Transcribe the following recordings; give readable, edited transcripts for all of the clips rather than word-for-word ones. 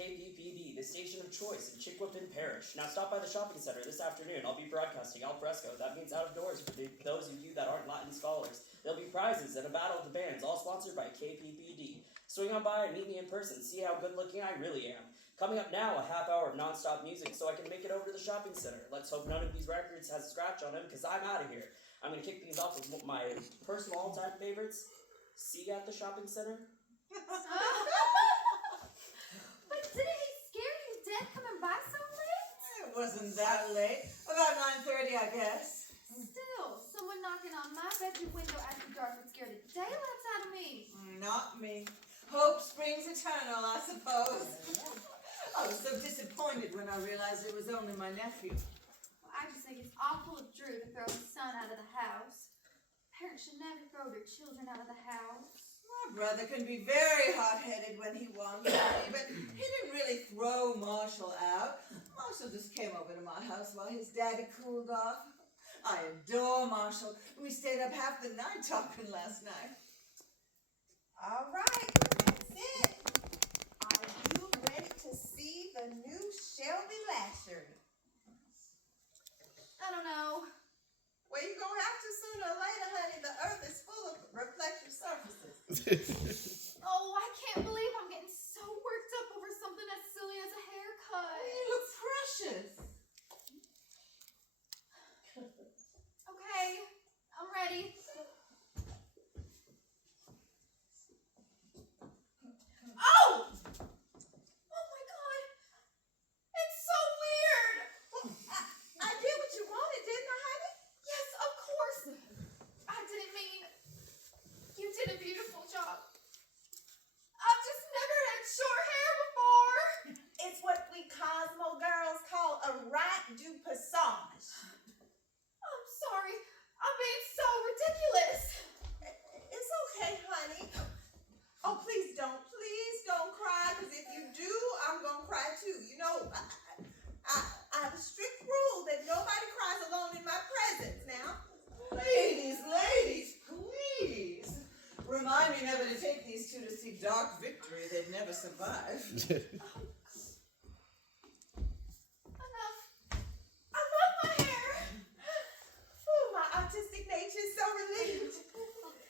KPPD, the station of choice in Chickwapin Parish. Now stop by the shopping center this afternoon. I'll be broadcasting al fresco. That means out of doors for those of you that aren't Latin scholars. There'll be prizes and a battle of the bands, all sponsored by KPPD. Swing on by and meet me in person. See how good looking I really am. Coming up now, a half hour of non-stop music so I can make it over to the shopping center. Let's hope none of these records has a scratch on them, because I'm out of here. I'm going to kick things off with my personal all-time favorites. See you at the shopping center. But didn't he scare you dead coming by so late? It wasn't that late. About 9:30, I guess. Still, someone knocking on my bedroom window after dark would scare the daylights out of me. Not me. Hope springs eternal, I suppose. I was so disappointed when I realized it was only my nephew. Well, I just think it's awful of Drew to throw his son out of the house. Parents should never throw their children out of the house. My brother can be very hot-headed when he wants to be, but he didn't really throw Marshall out. Marshall just came over to my house while his daddy cooled off. I adore Marshall. We stayed up half the night talking last night. All right, that's it. Are you ready to see the new Shelby Lasher? I don't know. Well, you're going to have to sooner or later, honey. The earth is full of reflective surfaces. Oh, I can't believe I'm getting so worked up over something as silly as a haircut. You look precious. Okay, I'm ready. Oh! Oh my God! It's so weird! I did what you wanted, didn't I, honey? Yes, of course. I didn't mean. You did a beautiful job. I've just never had short hair before. It's what we Cosmo girls call a right du passage. I'm sorry. I'm being so ridiculous. It's okay, honey. Oh, please don't cry, because if you do, I'm going to cry too. You know, I have a strict rule that nobody cries alone in my presence now. Ladies, please. Remind me never to take these two to see Dark Victory. They'd never survive. Enough. I love my hair. Oh, my artistic nature is so relieved.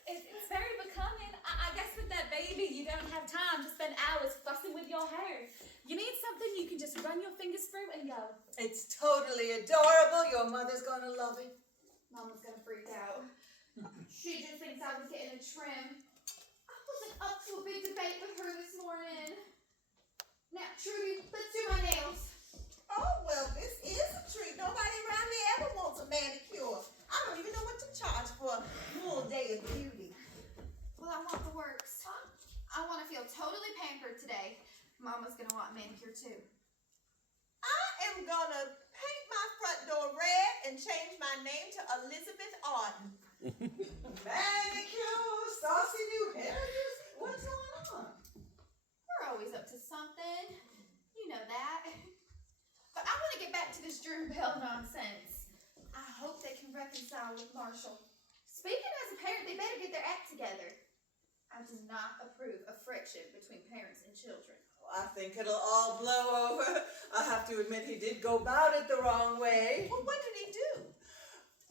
It's very becoming. I guess with that baby, you don't have time to spend hours fussing with your hair. You need something you can just run your fingers through and go. It's totally adorable. Your mother's gonna love it. Mama's gonna freak out. She just thinks I was getting a trim. I wasn't up to a big debate with her this morning. Now, Trudy, let's do my nails. Oh, well, this is a treat. Nobody around me ever wants a manicure. I don't even know what to charge for a full day of beauty. Well, I want the works. I want to feel totally pampered today. Mama's gonna want a manicure too. I am gonna paint my front door red and change my name to Elizabeth Arden. Manicure, saucy new hairdos. What's going on? We're always up to something. You know that. But I want to get back to this Drew Bell nonsense. I hope they can reconcile with Marshall. Speaking as a parent, they better get their act together. I do not approve of friction between parents and children. I think it'll all blow over. I have to admit he did go about it the wrong way. Well, what did he do?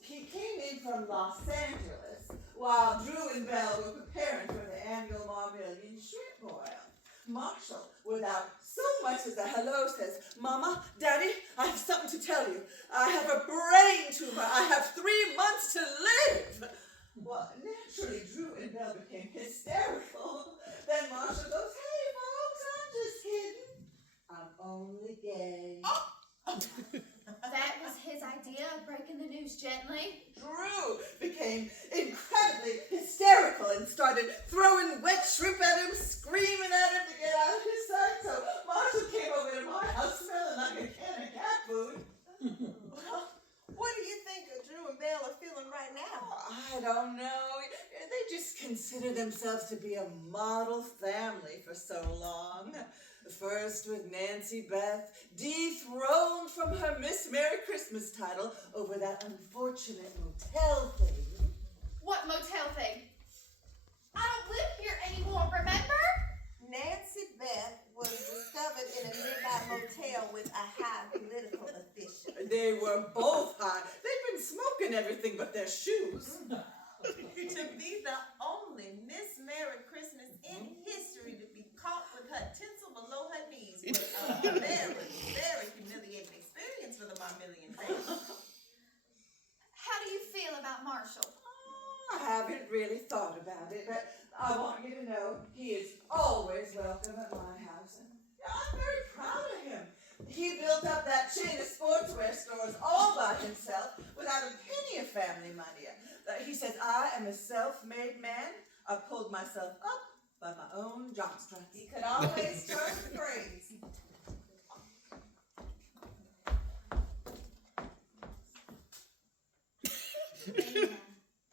He came in from Los Angeles while Drew and Belle were preparing for the annual Marmillion shrimp boil. Marshall, without so much as a hello, says, "Mama, Daddy, I have something to tell you. I have a brain tumor. I have 3 months to live." Well, naturally, Drew and Belle became hysterical. Then Marshall goes, "Hey, folks, I'm just kidding. I'm only gay." That was his idea of breaking the news gently. Drew became incredibly hysterical and started throwing wet shrimp at him, screaming at him to get out of his sight. So Marshall came over to my house smelling like a can of cat food. Well, what do you think Drew and Belle are feeling right now? I don't know. They just consider themselves to be a model family for so long. First with Nancy Beth, dethroned from her Miss Merry Christmas title over that unfortunate motel thing. What motel thing? I don't live here anymore, remember? Nancy Beth was discovered in a motel with a high political official. They were both high. They've been smoking everything but their shoes. To be the only Miss Merry Christmas in history to be caught with her tinsel below her knees was a very, very humiliating experience for the Marmillion family. How do you feel about Marshall? I haven't really thought about it, but I want you to know he is always welcome at my house. And I'm very proud of him. He built up that chain of sportswear stores all by himself without a penny of family money. He says, I am a self-made man. I pulled myself up by my own jockstraps. He could always turn the phrase.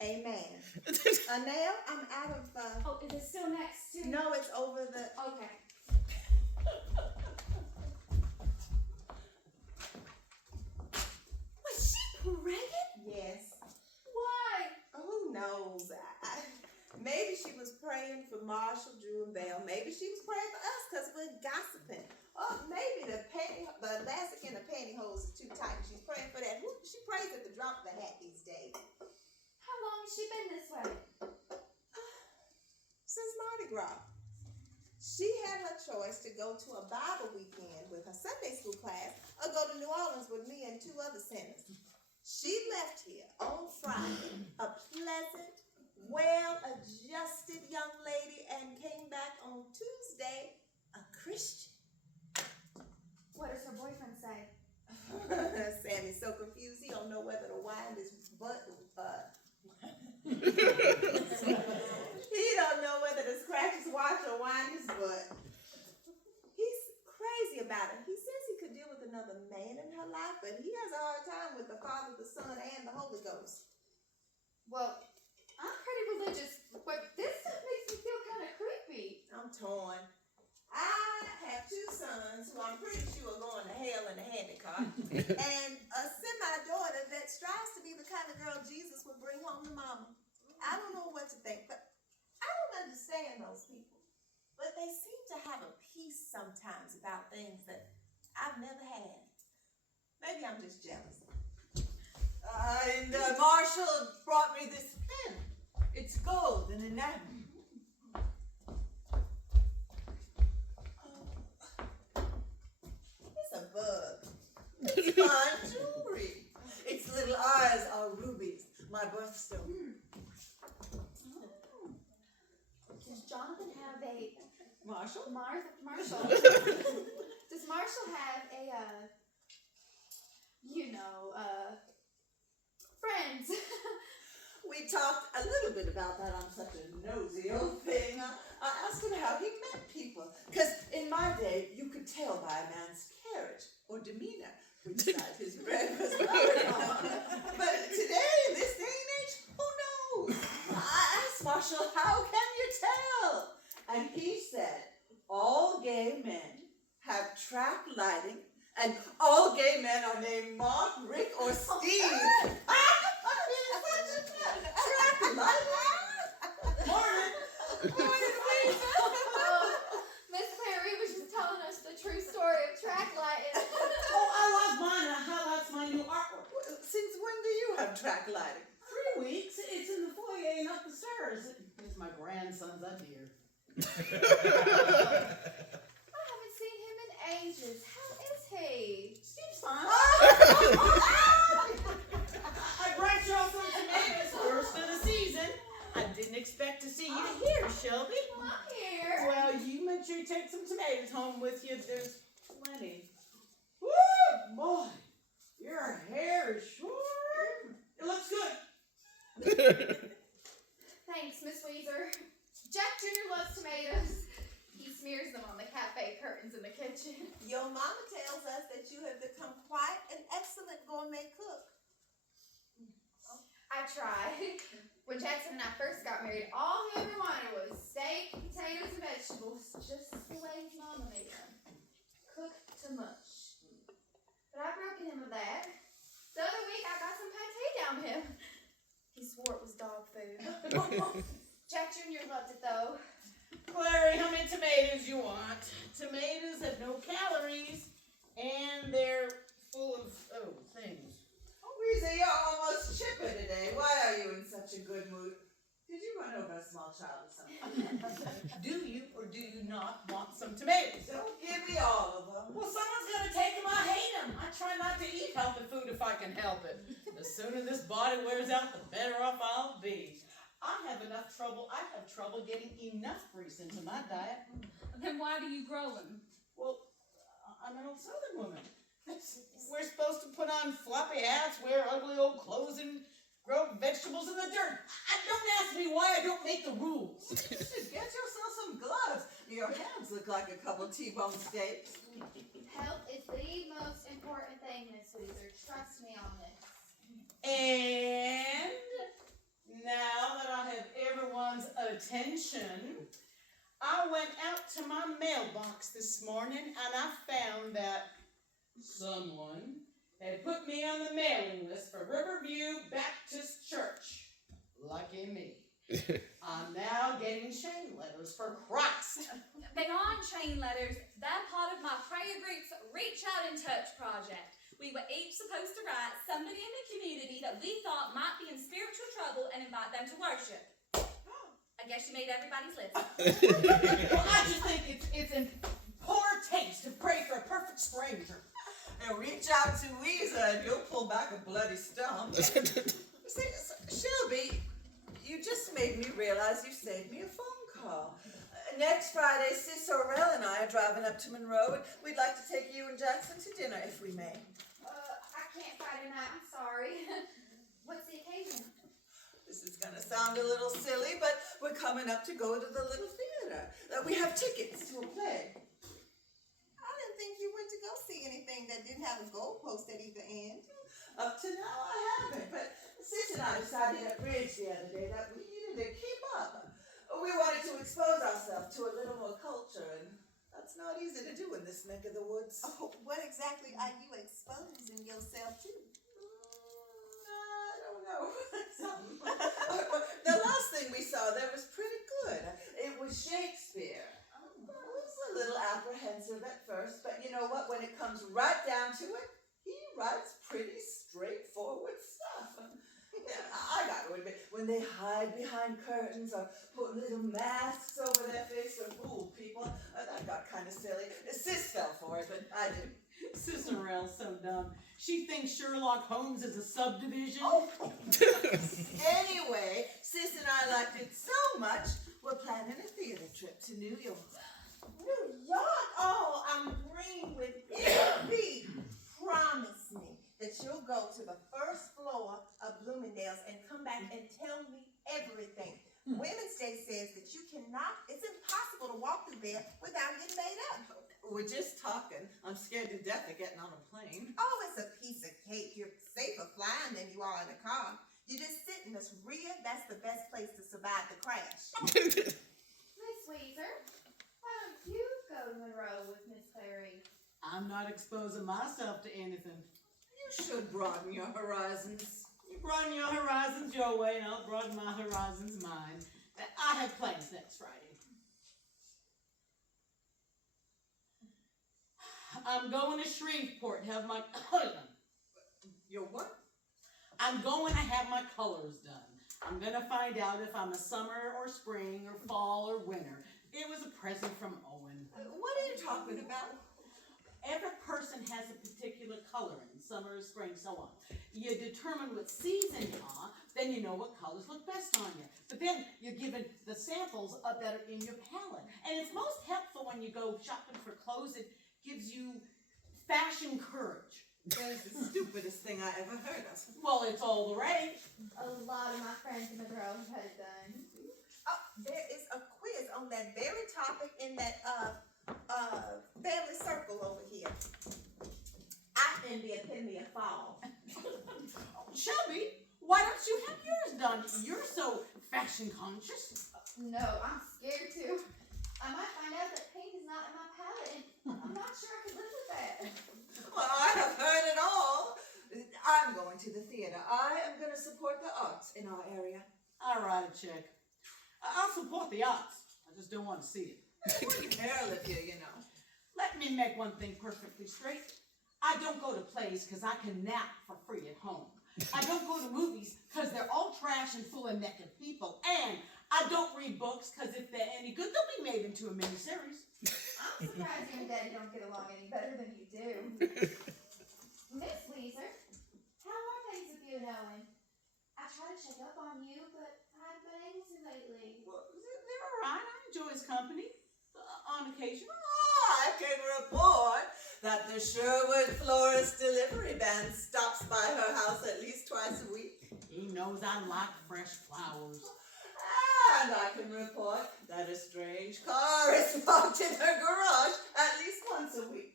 Amen. Amen. Now I'm out of. Oh, is it still next to? No, it's over the. Okay. Was she pregnant? Yes. Why? Who knows? Maybe she was praying for Marshall, Drew, and Belle. Maybe she was praying for us because we're gossiping. Or maybe the elastic in the pantyhose is too tight. She's praying for that. She prays at the drop of the hat these days. How long has she been this way? Since Mardi Gras. She had her choice to go to a Bible weekend with her Sunday school class or go to New Orleans with me and 2 other sinners. She left here on Friday, a pleasant, well-adjusted young lady, and came back on Tuesday, a Christian. What does her boyfriend say? Sammy's so confused, he don't know whether to wind his butt. He don't know whether to scratch his watch or wind his butt. He's crazy about it. He says he could deal with another man in her life, but he has a hard time with the Father, the Son, and the Holy Ghost. Well, I'm pretty religious, but this stuff makes me feel kind of creepy. I'm torn. I have 2 sons who I'm pretty sure are going to hell in a handicap, and a semi-daughter that strives to be the kind of girl Jesus would bring home to mama. I don't know what to think, but I don't understand those people. But they seem to have a peace sometimes about things that I've never had. Maybe I'm just jealous. And Marshall brought me this pen. It's gold and enamel. It's a bug. It's fine jewelry. Its little eyes are rubies, my birthstone. Does Jonathan have a Marshall? Marshall? Does Marshall have a friends? We talked a little bit about that. I'm such a nosy old thing. I asked him how he met people. Because in my day, you could tell by a man's carriage or demeanor which side his bread was buttered on. But today, in this day and age, who knows? I asked Marshall, how can you tell? And he said, all gay men have track lighting, and all gay men are named Mark, Rick, or Steve. Track lighting? Morning. Miss Clary was just telling us the true story of track lighting. Oh, I love mine. It highlights my new artwork. Since when do you have track lighting? 3 weeks. It's in the foyer and up the stairs. It's my grandson's up here. I haven't seen him in ages. How is he? Steve's fine. I brought you all some tomatoes first of the season. I didn't expect to see you here, Shelby. Well, I'm here. Well, you make sure you take some tomatoes home with you. There's plenty. Woo, boy, your hair is short. It looks good. Thanks, Miss Weezer. Jack Jr. loves tomatoes. He smears them on the cafe curtains in the kitchen. Your mama tells us that you have become quite an excellent gourmet cook. I try. When Jackson and I first got married, all he ever wanted was steak, potatoes, and vegetables, just the way his mama made them. Cooked too much. But I broke him of that. The other week, I got some pate down him. He swore it was dog food. Jack Jr. loved it, though. Clary, how many tomatoes you want? Tomatoes have no calories. sooner this body wears out, the better off I'll be. I have trouble getting enough grease into my diet. Then why do you grow them? Well, I'm an old Southern woman. We're supposed to put on floppy hats, wear ugly old clothes, and grow vegetables in the dirt. Don't ask me why I don't make the rules. You should get yourself some gloves. Your hands look like a couple T-bone steaks. Health is the most important thing, Miss Weezer. Trust me on this. And now that I have everyone's attention, I went out to my mailbox this morning and I found that someone had put me on the mailing list for Riverview Baptist Church. Lucky me. I'm now getting chain letters for Christ. They aren't chain letters. They're part of my prayer group's Reach Out and Touch project. We were each supposed to write somebody in the community that we thought might be in spiritual trouble and invite them to worship. I guess you made everybody's list. Well, I just think it's in poor taste to pray for a perfect stranger. And reach out to Weezer and you'll pull back a bloody stump. See, Shelby, you just made me realize you saved me a phone call. Next Friday, Sis Orell and I are driving up to Monroe, and we'd like to take you and Jackson to dinner if we may. I can't Friday night. I'm sorry. What's the occasion? This is gonna sound a little silly, but we're coming up to go to the little theater. We have tickets to a play. I didn't think you went to go see anything that didn't have a goalpost at either end. Up to now, I haven't, but Sis and I decided at Bridge the other day that we needed to keep up. We wanted to expose ourselves to a little more culture, and that's not easy to do in this neck of the woods. Oh, what exactly are you exposing yourself to? I don't know. Something. The last thing we saw there was pretty good. It was Shakespeare. I was a little apprehensive at first, but you know what? When it comes right down to it, he writes pretty straightforward stuff. Yeah, I gotta admit, when they hide behind curtains or put little masks over their face or fool people, that got kind of silly. Sis fell for it, but I didn't. Sister Orell's so dumb. She thinks Sherlock Holmes is a subdivision. Oh. Anyway, Sis and I liked it so much, we're planning a theater trip to New York. New York? Oh, I'm green with envy. Promise me that you'll go to the first floor of Bloomingdale's and come back and tell me everything. Women's Day says that it's impossible to walk through there without getting made up. We're just talking. I'm scared to death of getting on a plane. Oh, it's a piece of cake. You're safer flying than you are in a car. You just sit in this rear. That's the best place to survive the crash. Miss Weezer, why don't you go to Monroe with Miss Clary? I'm not exposing myself to anything. You should broaden your horizons. You broaden your horizons your way, and I'll broaden my horizons mine. I have plans next Friday. I'm going to Shreveport to have my Your what? I'm going to have my colors done. I'm going to find out if I'm a summer or spring or fall or winter. It was a present from Owen. What are you talking about? Every person has a particular coloring, summer, spring, so on. You determine what season you are, then you know what colors look best on you. But then you're given the samples that are in your palette. And it's most helpful when you go shopping for clothes. It gives you fashion courage. That's the stupidest thing I ever heard of. Well, it's all the rage. A lot of my friends in Monroe have had it done. Oh, there is a quiz on that very topic in that family circle over here. I am the epitome of fall. Shelby, why don't you have yours done? You're so fashion conscious. No, I'm scared to. I might find out that pink is not in my palette, and I'm not sure I could live with that. Well, I have heard it all. I'm going to the theater. I am going to support the arts in our area. I'll write a check. I'll support the arts. I just don't want to see it. Wouldn't care if you know. Let me make one thing perfectly straight. I don't go to plays because I can nap for free at home. I don't go to movies because they're all trash and full of naked people. And I don't read books because if they're any good, they'll be made into a miniseries. I'm surprised you and Daddy don't get along any better than you do. Miss Weezer, how are things with you and Owen? check up on you, but I haven't been able to lately. Well, they're all right. I enjoy his company on occasion. I can report that the Sherwood Florist Delivery Van stops by her house at least twice a week. He knows I like fresh flowers. And I can report that a strange car is parked in her garage at least once a week.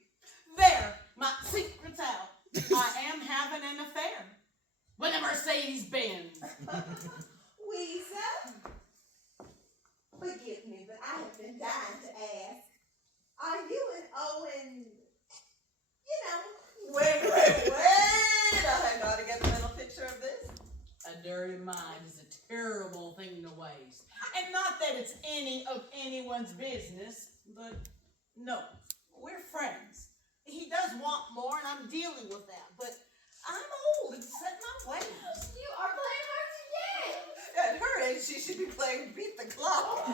There, my secret's out. I am having an affair with a Mercedes-Benz. Weezer, forgive me, but I have been dying to ask. Are you and Owen, Wait. I know how to get a mental picture of this. A dirty mind is a terrible thing to waste. And not that it's any of anyone's business, but no, we're friends. He does want more, and I'm dealing with that, but I'm old and set my ways. You are playing hard to get. At her age, she should be playing beat the clock.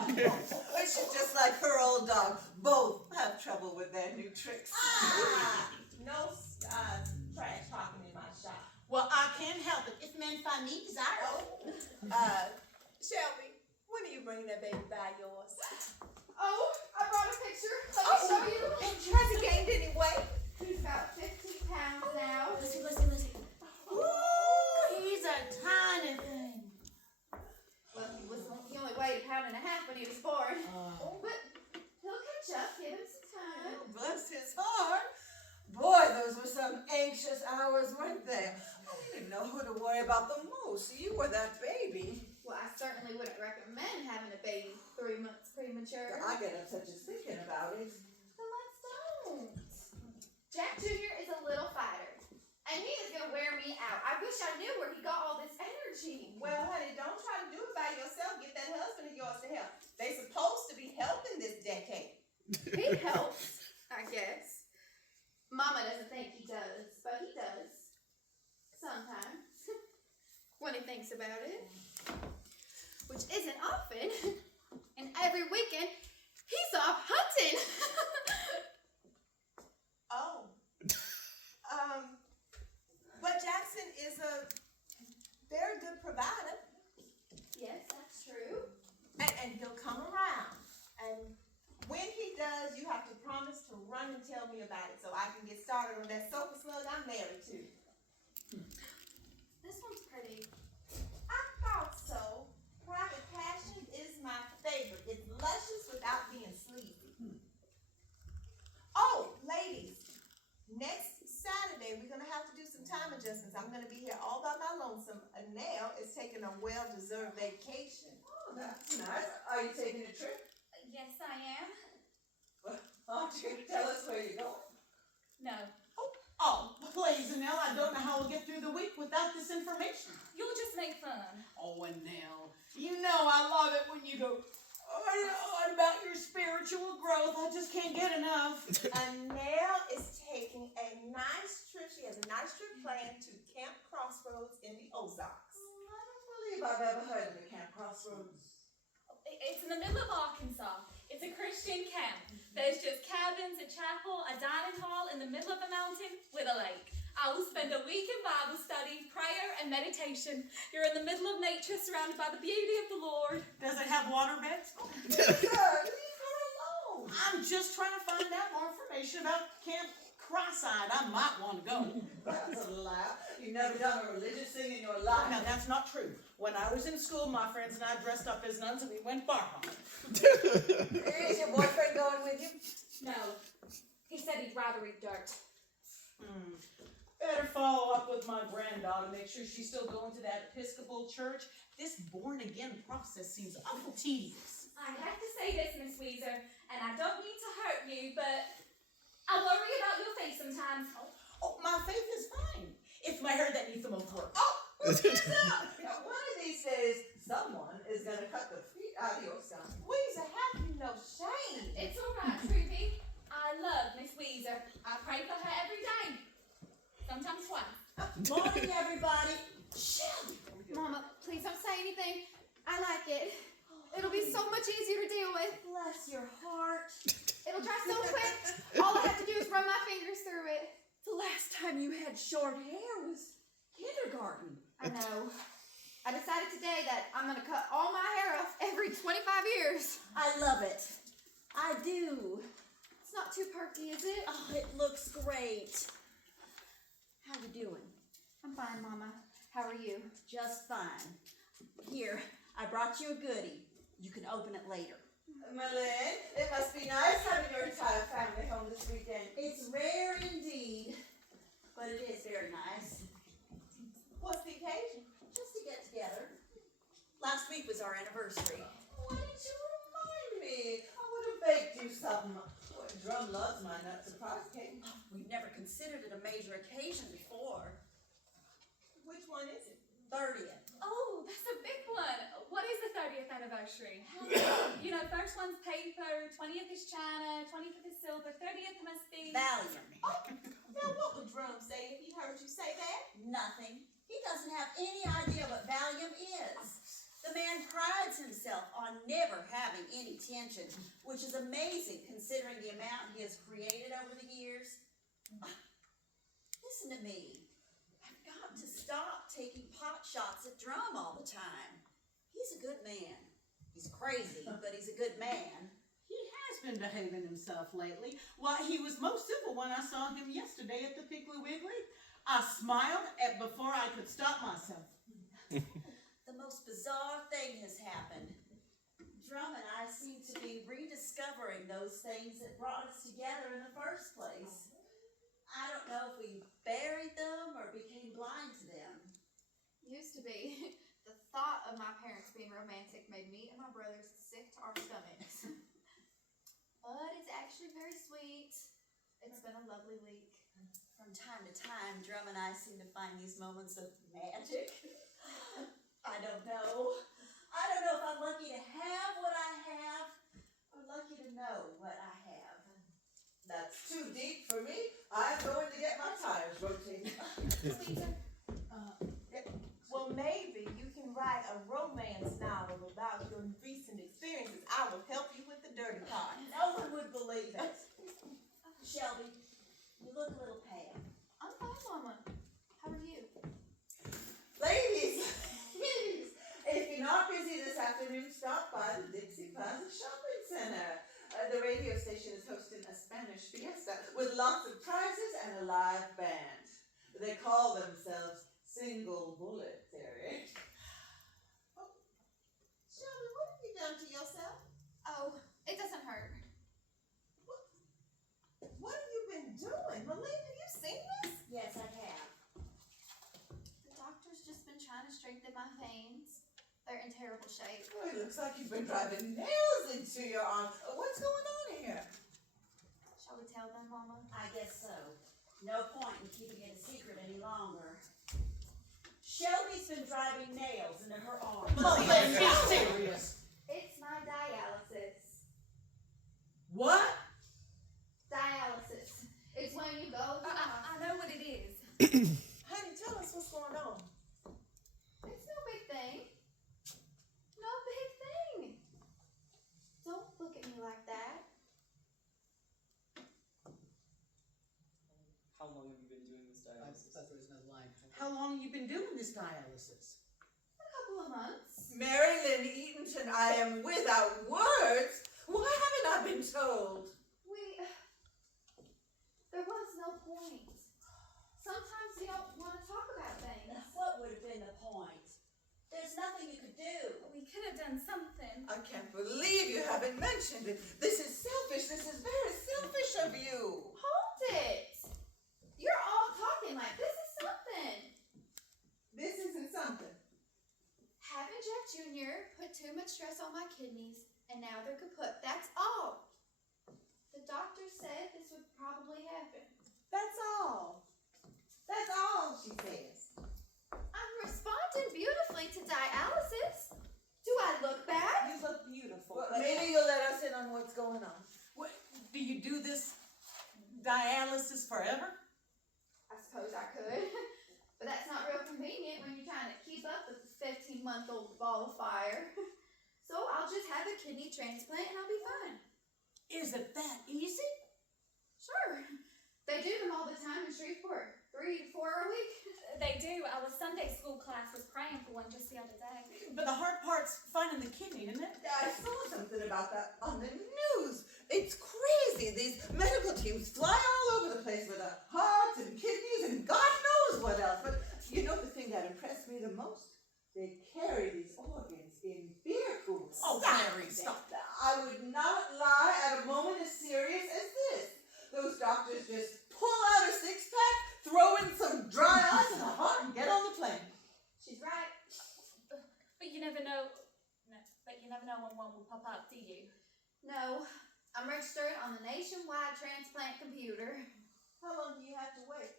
She's just like her old dog. Both have trouble with their new tricks. no trash talking in my shop. Well, I can't help it if men find me desirable. Shelby, when are you bringing that baby by yours? Oh, I brought a picture. Let me show you. Has he gained any weight? He's about 15 pounds now. Listen. Ooh, he's a tiny thing. Well, he only weighed 1.5 pounds when he was born. But he'll catch up. Give him some time. Bless his heart. Boy, those were some anxious hours, weren't they? You didn't know who to worry about the most. You were that baby. Well, I certainly wouldn't recommend having a baby 3 months premature. I get upset just thinking about it. Then let's don't. Jack Jr. is a little fighter, and he is going to wear me out. I wish I knew where he got all this energy. Well, honey, don't try to do it by yourself. Get that husband of yours to help. They supposed to be helping this decade. He helps, I guess. Mama doesn't think he does, but he does. Sometimes. When he thinks about it. Which isn't often. And every weekend, he's off hunting. Oh. But Jackson is a very good provider. Yes, that's true. And he'll come around. And when he does, you have to promise to run and tell me about it so I can get started on that sofa slug I'm married to. This one's pretty. I thought so. Private Passion is my favorite. It's luscious without being sleazy. Oh, ladies, next Saturday we're going to have to do some time adjustments. I'm going to be here all by my lonesome. Anel is taking a well-deserved vacation. Oh, that's nice. Are you taking a trip? Yes, I am. Aren't you? Tell us where you're going. No. Oh, please, Nell, I don't know how we'll get through the week without this information. You'll just make fun. Oh, and Nell, you know I love it when you go on about your spiritual growth. I just can't get enough. Anel is taking a nice trip. She has a nice trip planned to Camp Crossroads in the Ozarks. I don't believe I've ever heard of the Camp Crossroads. It's in the middle of Arkansas. It's a Christian camp. There's just cabins, a chapel, a dining hall in the middle of a mountain with a lake. I will spend a week in Bible study, prayer, and meditation. You're in the middle of nature, surrounded by the beauty of the Lord. Does it have water beds? Sir, leave her alone. I'm just trying to find out more information about Camp Cross-Eyed. I might want to go. That's a lie. You've never done a religious thing in your life. Now, that's not true. When I was in school, my friends and I dressed up as nuns and we went bar hopping. Is your boyfriend going with you? No. He said he'd rather eat dirt. Better follow up with my granddaughter, make sure she's still going to that Episcopal church. This born-again process seems awful tedious. I have to say this, Miss Weezer, and I don't mean to hurt you, but I worry about your face sometimes. Oh, my faith is fine. It's my hair that needs the most work. Hands up! One of these days, someone is going to cut the feet out of your son. Weezer, have you no shame? It's all right, Troopy. I love Miss Weezer. I pray for her every day. Sometimes twice. Morning, everybody. Mama, please don't say anything. I like it. It'll be so much easier to deal with. Bless your heart. It'll dry so quick. All I have to do is run my fingers through it. The last time you had short hair was kindergarten. I know. I decided today that I'm gonna cut all my hair off every 25 years. I love it. I do. It's not too perky, is it? Oh, it looks great. How you doing? I'm fine, Mama. How are you? Just fine. Here, I brought you a goodie. You can open it later. Malin, it must be nice having your entire family home this weekend. It's rare indeed, but it is very nice. What's the occasion? Just to get together. Last week was our anniversary. Why didn't you remind me? I would have baked you something. Boy, Drum loves my nut surprise cake. We've never considered it a major occasion before. Which one is it? 30th. Oh, that's a big one. What is the 30th anniversary? You know, first one's paper, 20th is china, 25th is silver, 30th must be... Valium. Now, what would Drum say if he heard you say that? Nothing. He doesn't have any idea what Valium is. The man prides himself on never having any tension, which is amazing considering the amount he has created over the years. Listen to me. I've got to stop taking pot shots at Drum all the time. He's a good man. He's crazy, but he's a good man. He has been behaving himself lately. Why, he was most civil when I saw him yesterday at the Piggly Wiggly. I smiled before I could stop myself. The most bizarre thing has happened. Drum and I seem to be rediscovering those things that brought us together in the first place. I don't know if we buried them or became blind to them. Used to be. The thought of my parents being romantic made me and my brothers sick to our stomachs. But it's actually very sweet. It's been a lovely week. From time to time, Drum and I seem to find these moments of magic. I don't know. I don't know if I'm lucky to have what I have or lucky to know what I have. That's too deep for me. I'm going to get my tires rotated. Sweeter. Well, maybe you can write a romance novel about your recent experiences. I will help you with the dirty part. No one would believe it. Shelby, you look a little pale. I'm fine, Mama. How are you? Ladies, if you're not busy this afternoon, stop by the Dixie Plaza Shopping Center. The radio station is hosting a Spanish fiesta with lots of prizes and a live band. They call themselves Single Bullet, Terry. Oh, Shelby, what have you done to yourself? Oh, it doesn't hurt. What have you been doing? Malin, have you seen this? Yes, I have. The doctor's just been trying to strengthen my veins. They're in terrible shape. Oh, it looks like you've been driving nails into your arm. What's going on here? Shall we tell them, Mama? I guess so. No point in keeping it a secret any longer. Shelby's been driving nails into her arm. Malin, be serious. It's my dialysis. What? Dialysis. It's when you go to the I hospital. know what it is. Honey, tell us what's going on. It's no big thing. No big thing. Don't look at me like that. How long have you been doing this dialysis? there was no line. How long have you been doing this dialysis? A couple of months. Mary Lynn Eatonton, I am without words. Why haven't I been told? There was no point. Sometimes you don't want to talk about things. What would have been the point? There's nothing you could do. We could have done something. I can't believe you haven't mentioned it. This is selfish. This is very selfish of you. Hold it. You're all talking like this is something. This isn't something. Having Jeff Jr. put too much stress on my kidneys, and now they're kaput. That's all. The doctor said this would probably happen. That's all. That's all, she says. I'm responding beautifully to dialysis. Do I look bad? You look beautiful. Well, but maybe you'll let us in on what's going on. What, do you do this dialysis forever? I suppose I could. But that's not real convenient when you're trying to keep up with a 15-month-old ball of fire. So I'll just have a kidney transplant and I'll be fine. Is it that easy? Sure. They do them all the time in Shreveport. 3 to 4 a week. They do. Our Sunday school class was praying for one just the other day. But the hard part's finding the kidney, isn't it? I saw something about that on the news. It's crazy. These medical teams fly all over the place with the hearts and kidneys and God knows what else. But you know the thing that impressed me the most? They carry these organs in beer coolers. Oh, Mary, stop. I would not lie at a moment as serious as this. Those doctors just pull out a six-pack, throw in some dry ice and a heart, and get on the plane. She's right. But you never know. No, but you never know when one will pop up, do you? No, I'm registered on the nationwide transplant computer. How long do you have to wait?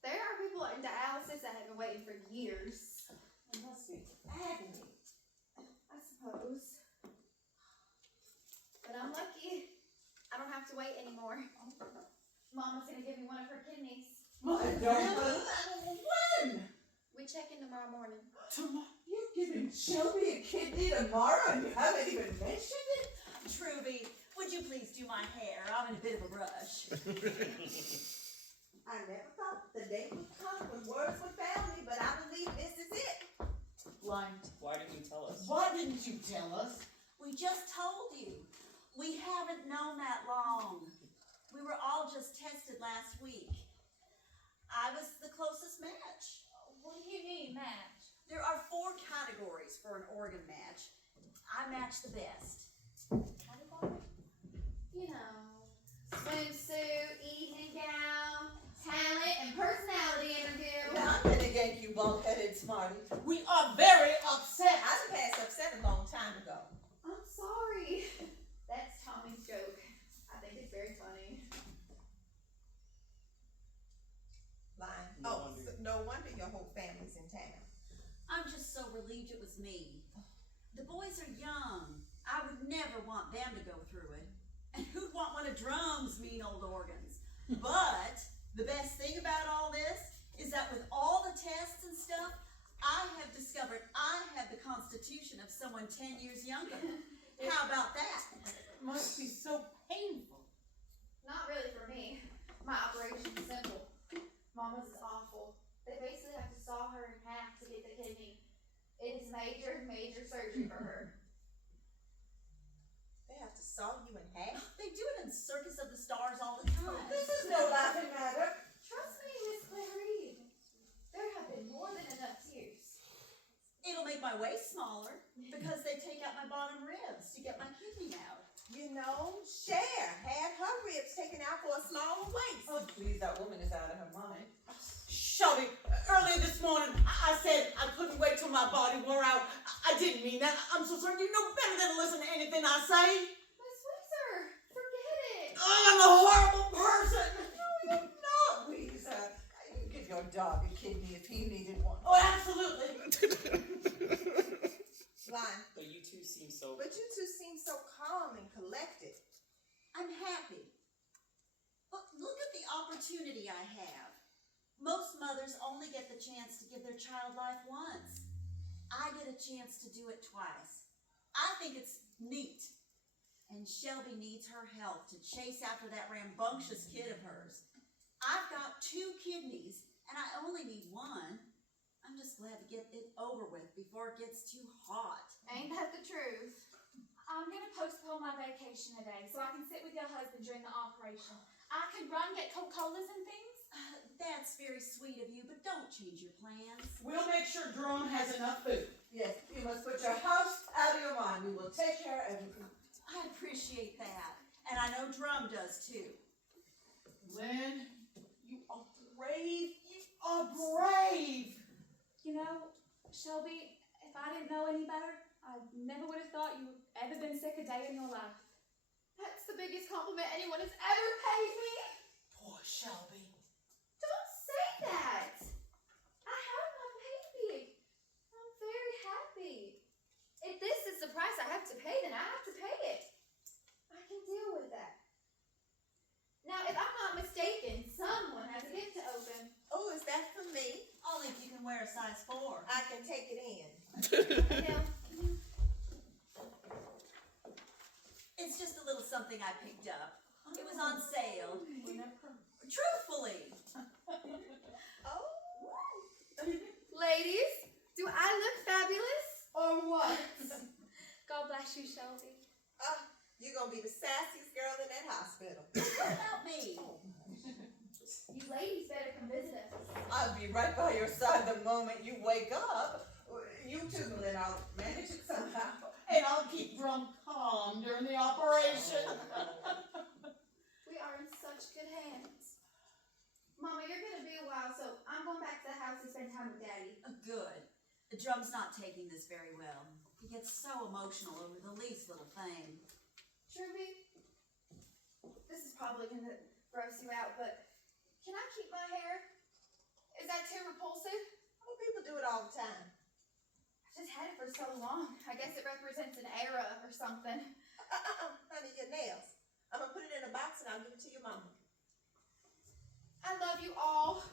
There are people in dialysis that have been waiting for years. It must be agony. I suppose. But I'm lucky. I don't have to wait anymore. Mama's gonna give me one of her kidneys. I don't believe. When? We check in tomorrow morning. Tomorrow. You're giving Shelby a kidney tomorrow and you haven't even mentioned it? Truby, would you please do my hair? I'm in a bit of a rush. I never thought the day would come when words would fail me, but I believe this is it. Blind. Why didn't you tell us? Why didn't you tell us? We just told you. We haven't known that long. We were all just tested last week. I was the closest match. What do you mean, match? There are 4 categories for an organ match. I match the best. You know, swimsuit, evening gown, talent, and personality interview. I'm gonna gank you, bald-headed smarty. We are very upset. I've passed upset a long time ago. I'm sorry. That's Tommy's joke. I think it's very funny. Lying. No wonder. No wonder your whole family's in town. I'm just so relieved it was me. The boys are young. I would never want them to go through it. And who'd want one of Drum's mean old organs? But the best thing about all this is that with all the tests and stuff, I have discovered I have the constitution of someone 10 years younger. How about that? It must be so painful. Not really for me. My operation's simple. Mama's is awful. They basically have to saw her in half to get the kidney. It is major, major surgery for her. They have to saw you in half. They do it in Circus of the Stars all the time. This is no laughing matter. Trust me, Miss Clary. There have been more than enough tears. It'll make my waist smaller because they take out my bottom ribs to get my kidney out. You know, Cher had her ribs taken out for a smaller waist. Oh, please, that woman is out of her mind. Shelby, earlier this morning, I said I couldn't wait till my body wore out. I didn't mean that. I'm so sorry. You know better than to listen to anything I say. Miss Weezer, forget it. I'm a horrible person. No, you're not, Weezer. You give your dog a kidney if he needed one. Oh, absolutely. Lying. But you two seem so. But you two seem so calm and collected. I'm happy. But look at the opportunity I have. Most mothers only get the chance to give their child life once. I get a chance to do it twice. I think it's neat. And Shelby needs her help to chase after that rambunctious kid of hers. I've got 2 kidneys, and I only need 1. I'm just glad to get it over with before it gets too hot. Ain't that the truth? I'm gonna postpone my vacation a day so I can sit with your husband during the operation. I could run, get Coca-Colas and things. That's very sweet of you, but don't change your plans. We'll make sure Drum has enough food. Yes, you must put your house out of your mind. We will take care of everything. I appreciate that. And I know Drum does too. Lynn, you are brave. You are brave. You know, Shelby, if I didn't know any better, I never would have thought you'd ever been sick a day in your life. That's the biggest compliment anyone has ever paid me. Poor Shelby. Don't say that. I have my baby. I'm very happy. If this is the price I have to pay, then I have to pay it. I can deal with that. Now, if I'm not mistaken, someone has a gift to open. Oh, is that for me? Only if you can wear a size 4. I can take it in. Now, It's just a little something I picked up. It was on sale. Truthfully. Oh. ladies. Do I look fabulous or what? God bless you, Shelby. You're gonna be the sassiest girl in that hospital. What about me? You ladies better come visit us. I'll be right by your side the moment you wake up. You two, Lynn, I'll manage it somehow. And I'll keep Drum calm during the operation. We are in such good hands. Mama, you're gonna be a while, so I'm going back to the house to spend time with Daddy. Good. The Drum's not taking this very well. He gets so emotional over the least little thing. Truby, this is probably gonna gross you out, but can I keep my hair? Is that too repulsive? Well, people do it all the time. I've just had it for so long. I guess it represents an era or something. Honey, your nails. I'm gonna put it in a box and I'll give it to your mama. I love you all.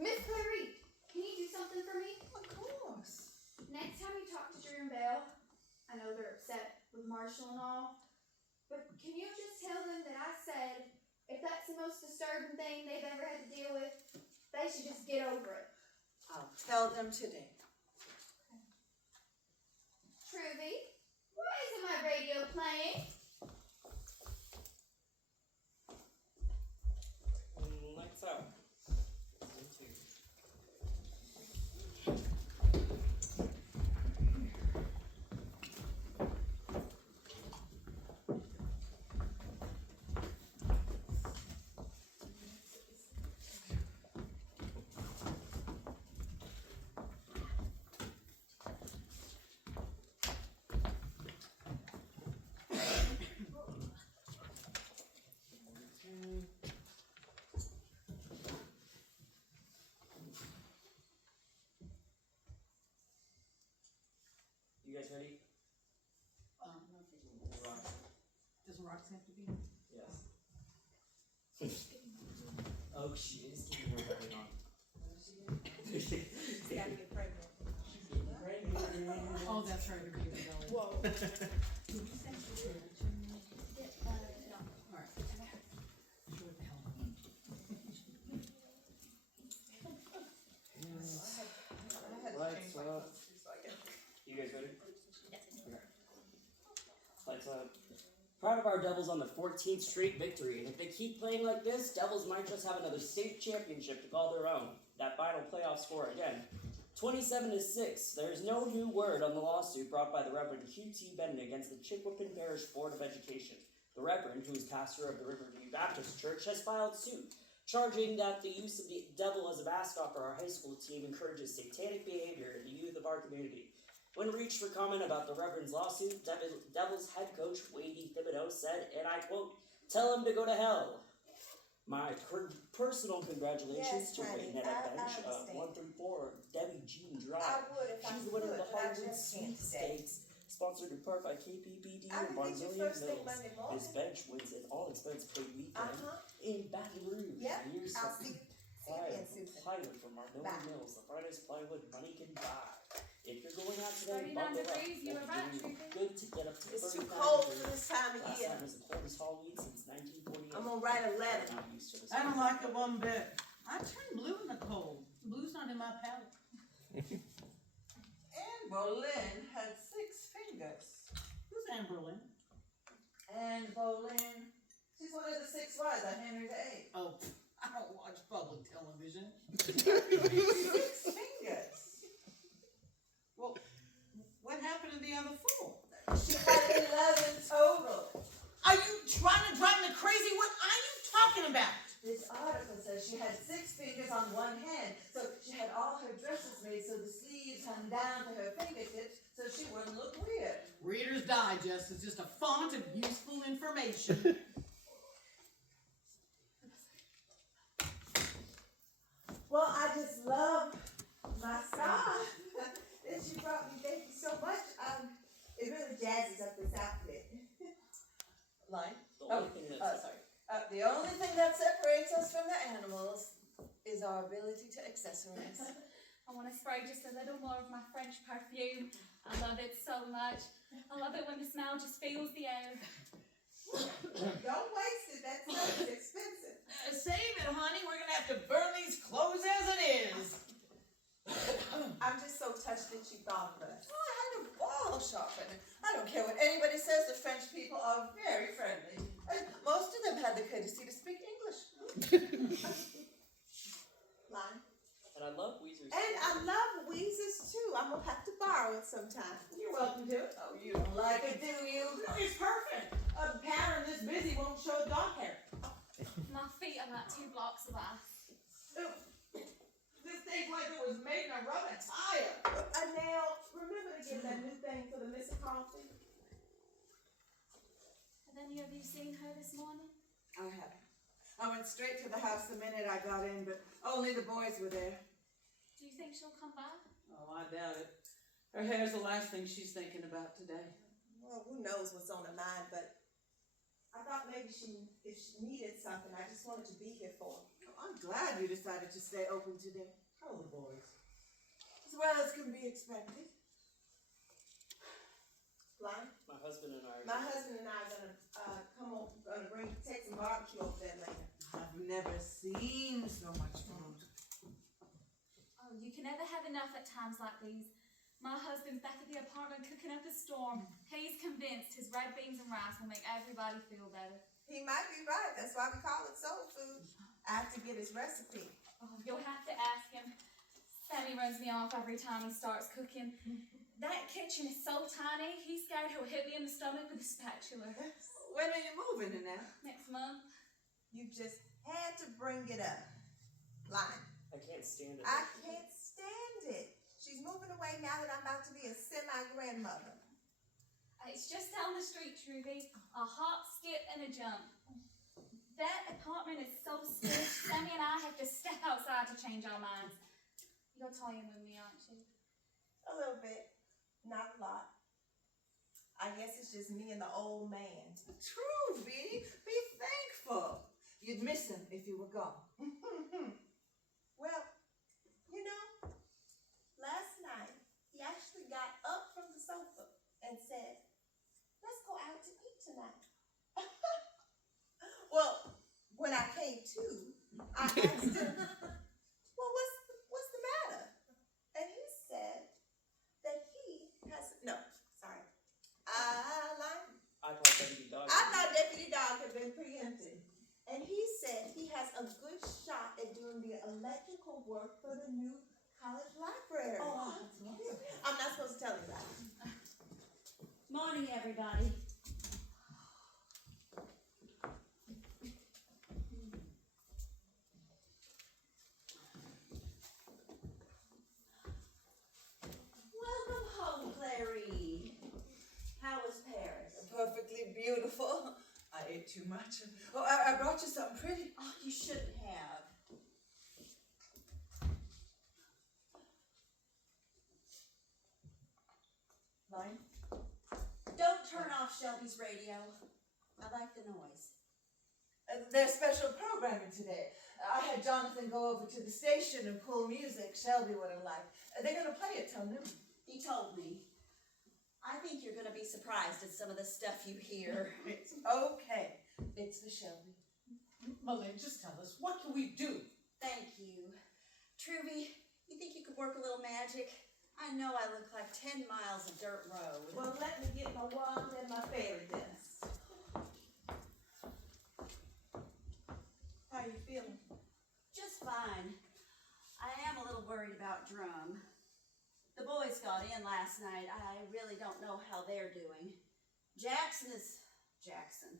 Miss Clary, can you do something for me? Of course. Next time you talk to Drew and Belle, I know they're upset with Marshall and all, but can you just tell them that I said if that's the most disturbing thing they've ever had to deal with, they should just get over it. I'll tell them today. Truby, why isn't my radio playing? Lights out. You guys ready? Rock. Does Rox have to be? Yes. Oh, she is getting her belly on. She's gotta get pregnant. Oh, that's right, her baby belly. Whoa. Lights up. You guys ready? Okay. Lights up. Proud of our Devils on the 14th straight victory, and if they keep playing like this, Devils might just have another state championship to call their own. That final playoff score again. 27-6. There is no new word on the lawsuit brought by the Reverend Hugh Benton against the Chicopee Parish Board of Education. The Reverend, who is pastor of the Riverview Baptist Church, has filed suit, charging that the use of the devil as a mascot for our high school team encourages satanic behavior in the youth of our community. When reached for comment about the Reverend's lawsuit, Devils head coach Wadey Thibodeau said, and I quote, "Tell him to go to hell." My personal congratulations Yes, to honey, Wayne I bench understand. 134, Debbie Jean Drive. I would if I She's the winner of could, the but I Hollywood just can't today. Sweepstakes, sponsored in part by KPBD I and can get you Barnzillion first thing Mills. Monday This morning. bench wins an all-expense paid weekend in Baton Rouge. Yep, Years I'll of see you plywood, again, Susan. plywood from Magnolias Bye. Mills, the finest plywood money can buy. If you're going out today, 39 buckle up. degrees, you were right, It'll be Trudy. good to get up to It's too 39 cold for degrees. this time of Last year. time was the coldest Halloween since 1948. I'm gonna write a letter. I'm not used to this. I don't like it one bit. I turn blue in the cold. Blue's not in my palette. Anne Boleyn had 6 fingers. Who's Anne Boleyn? Anne Boleyn, she's one of the 6 wives of Henry VIII. Oh, I don't watch public television. 6 fingers. Well, what happened to the other 4? She had 11 total. Are you trying to drive me crazy? What are you talking about? This article says she had 6 fingers on one hand, so she had all her dresses made so the sleeves hung down to her fingertips so she wouldn't look weird. Reader's Digest is just a font of useful information. Well, I just love my star. And she brought me, thank you so much. It really jazzes up this outfit. Line? The only thing that's sorry. The only thing that separates us from the animals is our ability to accessorize. I want to spray just a little more of my French perfume. I love it so much. I love it when the smell just fills the air. Don't waste it. That stuff is expensive. Save it, honey. We're gonna have to she thought of us. Oh, I had a ball shopping. I don't care what anybody says, the French people are very friendly. And most of them had the courtesy to speak English. Line. And I love Weezer's. And I love Weezer's too. I'm gonna have to borrow it sometime. You're welcome to it. Oh, you don't like it, do you? No, it's perfect. A pattern this busy won't show a dog hair. My feet are like 2 blocks of ice. This thing's like it was made in a rubber tire. Now, remember to get that new thing for the missing coffee? Have any of you seen her this morning? I haven't. I went straight to the house the minute I got in, but only the boys were there. Do you think she'll come back? Oh, I doubt it. Her hair's the last thing she's thinking about today. Well, who knows what's on her mind, but I thought maybe if she needed something, I just wanted to be here for her. Oh, I'm glad you decided to stay open today. How are the boys? As well as can be expected. Line. My husband and I are. My husband and I are gonna take some barbecue over there later. I've never seen so much food. Oh, you can never have enough at times like these. My husband's back at the apartment cooking up a storm. He's convinced his red beans and rice will make everybody feel better. He might be right. That's why we call it soul food. I have to get his recipe. Oh, you'll have to ask him. Sammy runs me off every time he starts cooking. That kitchen is so tiny, he's scared he'll hit me in the stomach with a spatula. When are you moving, Annette? Next month. You just had to bring it up. Line. I can't stand it. I can't stand it. She's moving away now that I'm about to be a semi-grandmother. It's just down the street, Trudy. A hop, skip, and a jump. That apartment is so squished, Sammy and I have to step outside to change our minds. You're toying with me, aren't you? A little bit. Not a lot. I guess it's just me and the old man. True, V. Be thankful. You'd miss him if you were gone. Well, you know, last night he actually got up from the sofa and said, "Let's go out to eat tonight." Well, when I came to, I asked him, "Well, what's the matter?" And he said that he has lied. I thought Deputy Dog. I thought Deputy Dog had been preempted. And he said he has a good shot at doing the electrical work for the new college library. Oh, I'm not supposed to tell you that. morning, everybody. Welcome home, Clary. How was Paris? Perfectly beautiful. I ate too much. Oh, I brought you something pretty. Oh, you shouldn't have. Mine? Don't turn off Shelby's radio. I like the noise. There's special programming today. I had Jonathan go over to the station and pull music Shelby would have liked. They're going to play it till noon. He told me. I think you're going to be surprised at some of the stuff you hear. It's okay. It's the Shelby. Malin, just tell us, what can we do? Thank you. Truby, you think you could work a little magic? I know I look like 10 miles of dirt road. Well, let me get my wand and my fairy dust. How you feeling? Just fine. I am a little worried about Drum. The boys got in last night. I really don't know how they're doing. Jackson is Jackson.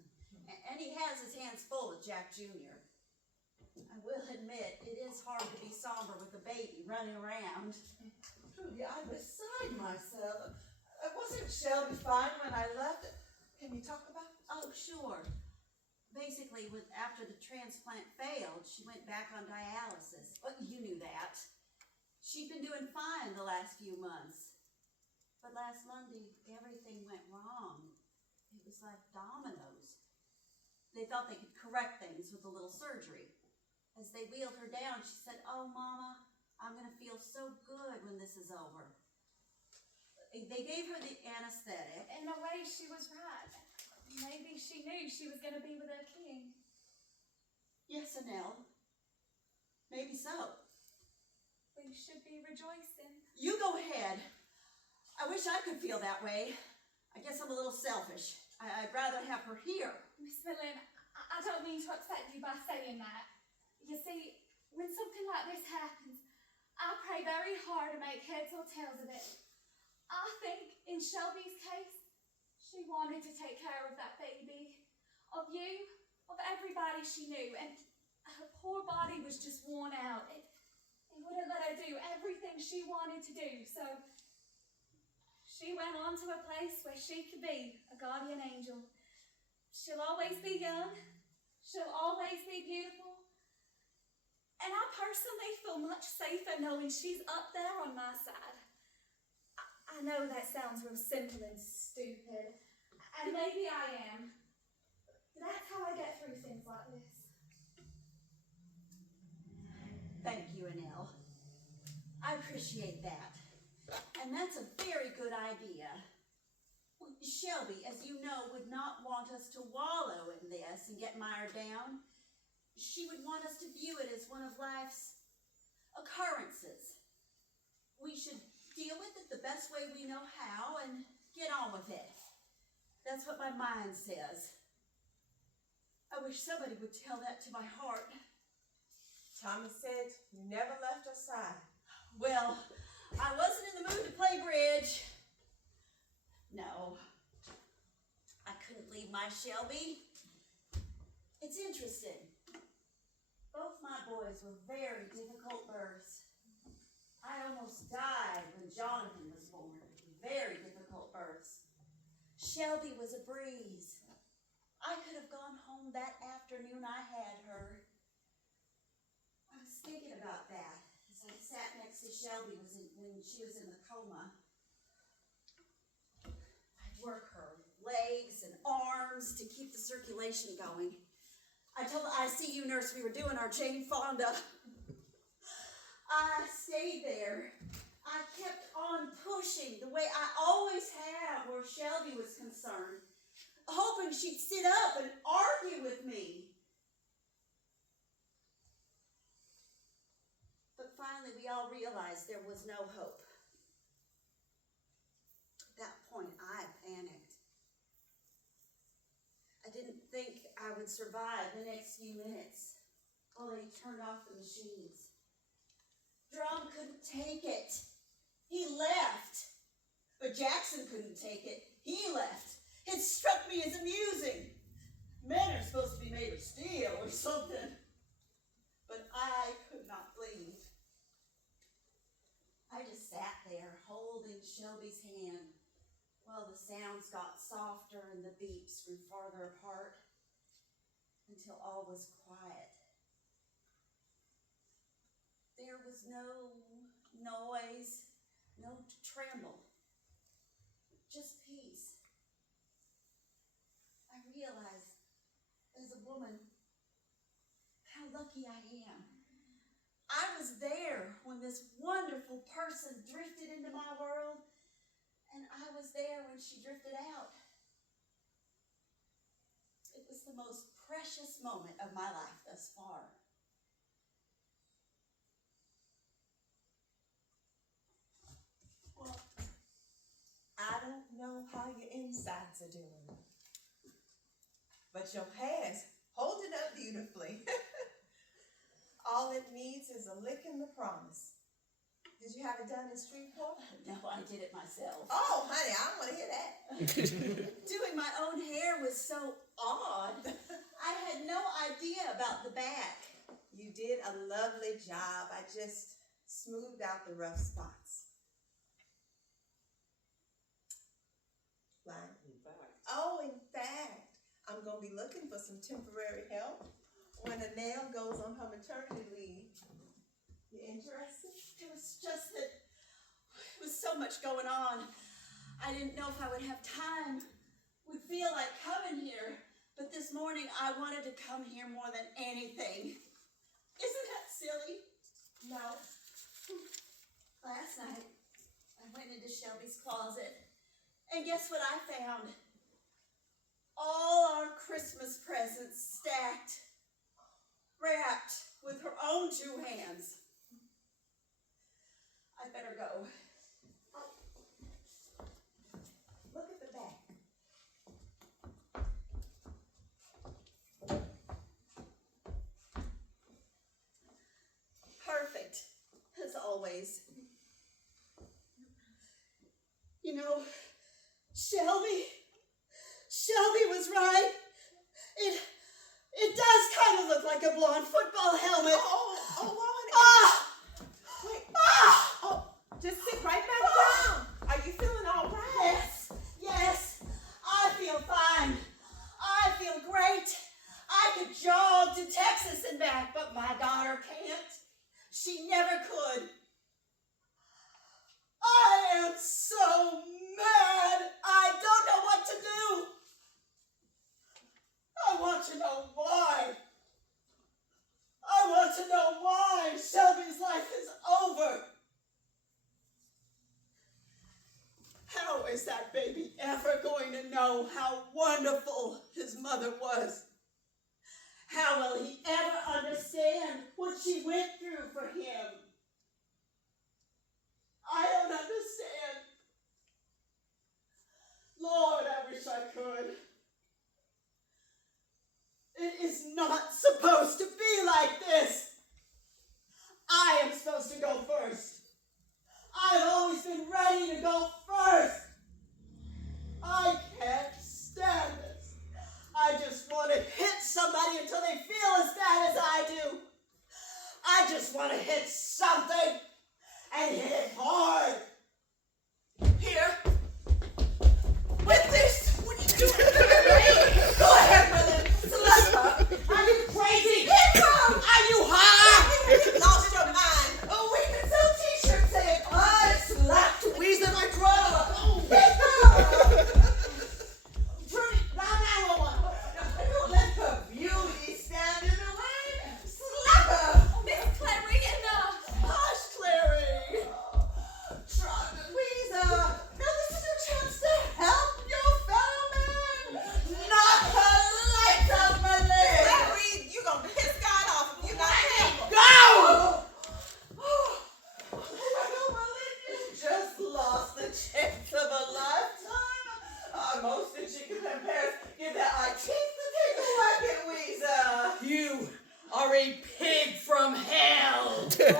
And he has his hands full with Jack Jr. I will admit, it is hard to be somber with a baby running around. Trudy, I'm beside myself. Wasn't Shelby fine when I left? Can you talk about it? Oh, sure. Basically, after the transplant failed, she went back on dialysis. Well, you knew that. She'd been doing fine the last few months. But last Monday, everything went wrong. It was like dominoes. They thought they could correct things with a little surgery. As they wheeled her down, she said, "Oh, Mama, I'm going to feel so good when this is over." They gave her the anesthetic. In a way, she was right. Maybe she knew she was going to be with her king. Yes, Annelle. Maybe so. We should be rejoicing. You go ahead. I wish I could feel that way. I guess I'm a little selfish. I'd rather have her here. Miss Millen, I don't mean to upset you by saying that. You see, when something like this happens, I pray very hard to make heads or tails of it. I think in Shelby's case, she wanted to take care of that baby, of you, of everybody she knew, and her poor body was just worn out. It wouldn't let her do everything she wanted to do, so she went on to a place where she could be a guardian angel. She'll always be young. She'll always be beautiful. And I personally feel much safer knowing she's up there on my side. I know that sounds real simple and stupid, and maybe I am. But that's how I get through things like this. Thank you, Annelle. I appreciate that. And that's a very good idea. Shelby, as you know, would not want us to wallow in this and get mired down. She would want us to view it as one of life's occurrences. We should deal with it the best way we know how and get on with it. That's what my mind says. I wish somebody would tell that to my heart. Tommy said you never left her side. Well, I wasn't in the mood to play bridge. No, I couldn't leave my Shelby. It's interesting. Both my boys were very difficult births. I almost died when Jonathan was born. Very difficult births. Shelby was a breeze. I could have gone home that afternoon I had her. I was thinking about that as I sat next to Shelby when she was in the coma. I'd work her legs and arms to keep the circulation going. I told the ICU nurse we were doing our Jane Fonda. I stayed there. I kept on pushing the way I always have where Shelby was concerned, hoping she'd sit up and argue with me. But finally, we all realized there was no hope. At that point, I panicked. I didn't think I would survive the next few minutes while they turned off the machines. Drum couldn't take it. He left. But Jackson couldn't take it. He left. It struck me as amusing. Men are supposed to be made of steel or something. But I could not believe. I just sat there holding Shelby's hand while the sounds got softer and the beeps grew farther apart until all was quiet. There was no noise, no tremble, just peace. I realized as a woman how lucky I am. I was there when this wonderful person drifted into my world, and I was there when she drifted out. It was the most precious moment of my life thus far. Well, I don't know how your insides are doing, but your hair's holding up beautifully. All it needs is a lick in the promise. Did you have it done in Shreveport? No, I did it myself. Oh, honey, I don't want to hear that. Doing my own hair was so odd. I had no idea about the back. You did a lovely job. I just smoothed out the rough spots. Line. In fact, I'm going to be looking for some temporary help when Annelle goes on her maternity leave. You interested? It was just that it was so much going on. I didn't know if I would have time, would feel like coming here. But this morning, I wanted to come here more than anything. Isn't that silly? No. Last night, I went into Shelby's closet, and guess what I found? All our Christmas presents stacked, wrapped with her own two hands. I better go. boys. You know, Shelby was right. It does kind of look like a blonde football helmet. Lord. Ah! Wait. Ah! Oh, just sit right back down. Are you feeling all right? Yes, I feel fine. I feel great. I could jog to Texas and back, but my daughter can't. She never could. I am so mad. I don't know what to do. I want to know why. I want to know why Shelby's life is over. How is that baby ever going to know how wonderful his mother was? How will he ever understand what she went through for him? I don't understand. Lord, I wish I could. It is not supposed to be like this. I am supposed to go first. I've always been ready to go first. I can't stand this. I just want to hit somebody until they feel as bad as I do. I just want to hit something and hit it hard. Here. With this. What are you doing? Go ahead, brother. Slap her. Are you crazy? Hit her. Are you high? You lost your mind. Oh, we can sell t-shirts saying, I slapped Weezer my drummer. Hit her. Turn it down, 911. Don't let her beauty stand in the way. Slap her. Miss Clary and Hush, Clary. Weezer. Now this is your chance to help your fellow man. Knock her legs off my leg. Larry, you gonna piss God off if you're not careful. Go! You just lost the chance of a lifetime. Most of Chicken and Paris give that eye teeth to take a whack at Weezer. You are a pig from hell. Okay.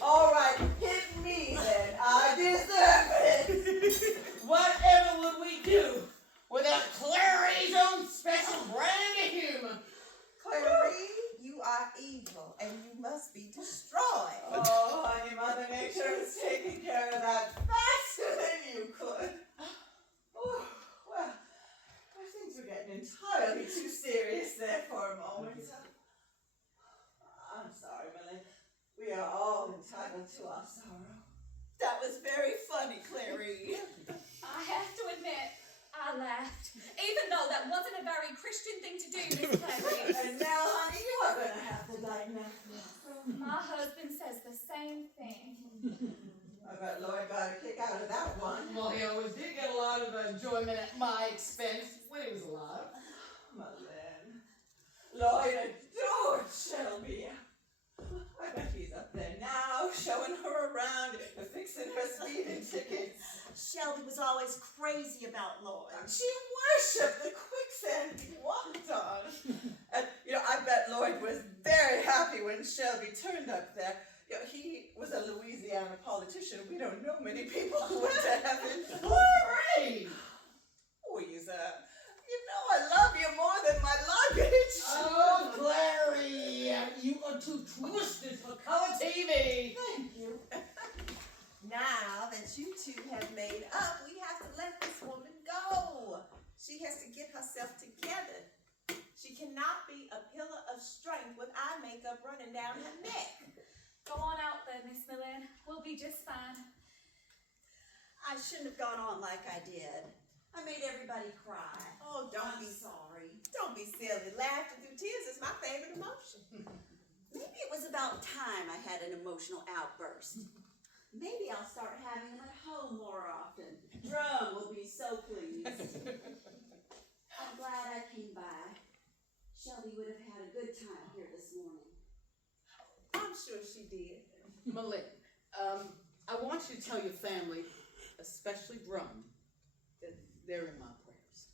All right, hit me then. I deserve it. Whatever would we do without Clary's own special brand of humor? Clary, you are evil and you must be destroyed. Oh, honey, Mother Nature is taking care of that faster than you could. Oh, well, things were getting entirely too serious there for a moment. I'm sorry, Millie. We are all entitled to our sorrow. That was very funny, Clary. I have to admit, I laughed. Even though that wasn't a very Christian thing to do, Miss Clary. And now, honey, you are going to have to lighten up. My husband says the same thing. I bet Lloyd got a kick out of that one. Well, he always did get a lot of enjoyment at my expense when he was alive. Malin. Lloyd adored Shelby. I bet he's up there now, showing her around, fixing her speeding tickets. Shelby was always crazy about Lloyd. She worshipped the quicksand he walked on. And, I bet Lloyd was very happy when Shelby turned up there. He was a Louisiana politician. We don't know many people who went to heaven. Hooray! Weezer, I love you more than my luggage. Oh, Clary, you are too twisted for color TV. Thank you. Now that you two have made up, we have to let this woman go. She has to get herself together. She cannot be a pillar of strength with eye makeup running down her neck. Go on out there, Miss Millen. We'll be just fine. I shouldn't have gone on like I did. I made everybody cry. Oh, don't I'm be sorry. Don't be silly. Laughter through tears is my favorite emotion. Maybe it was about time I had an emotional outburst. Maybe I'll start having them at home more often. Drum will be so pleased. I'm glad I came by. Shelby would have had a good time here this morning. I'm sure she did. Malin, I want you to tell your family, especially Drum, that they're in my prayers.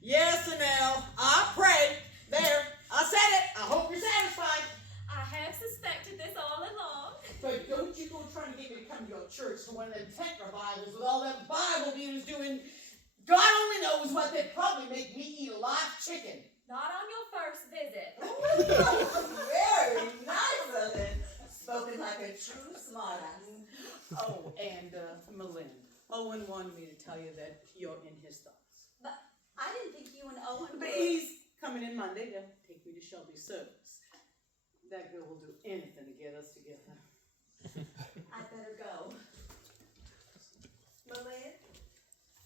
Yes, Annelle, I pray. There, I said it. I hope you're satisfied. I have suspected this all along. But one of them Tetra Bibles with all them Bible beaters doing God only knows what. They'd probably make me eat a live chicken. Not on your first visit. Very nice, Ellen. Spoken like a true smartass. Oh, and Melinda, Owen wanted me to tell you that you're in his thoughts. I didn't think you and Owen But were. he's coming in Monday to take me to Shelby's service. That girl will do anything to get us together. I better go. Melinda,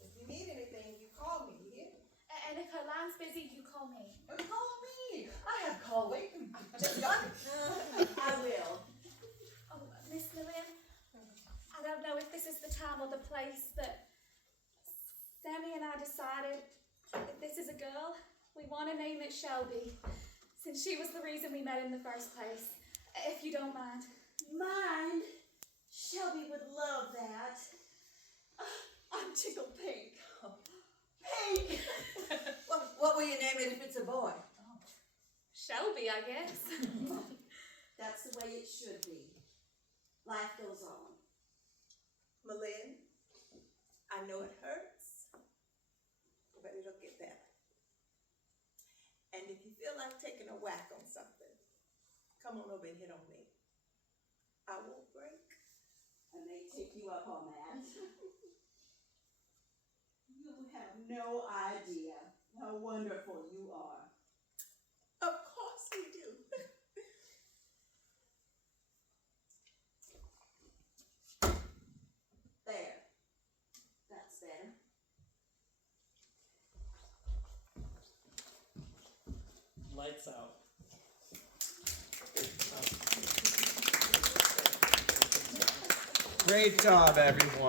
if you need anything, you call me, you hear? And if her line's busy, you call me. Call me. I have call waiting. Just got it. I will. Oh, Miss Lillian, I don't know if this is the time or the place, but Sammy and I decided if this is a girl, we want to name it Shelby, since she was the reason we met in the first place, if you don't mind. Mine? Shelby would love that. I'm tickled pink. Pink! What will you name it if it's a boy? Shelby, I guess. That's the way it should be. Life goes on. Melinda, I know it hurts, but it'll get better. And if you feel like taking a whack on something, come on over and hit on me. I won't break. I may take you up on that. You have no idea how wonderful you are. Of course we do. There. That's better. Lights out. Great job, everyone.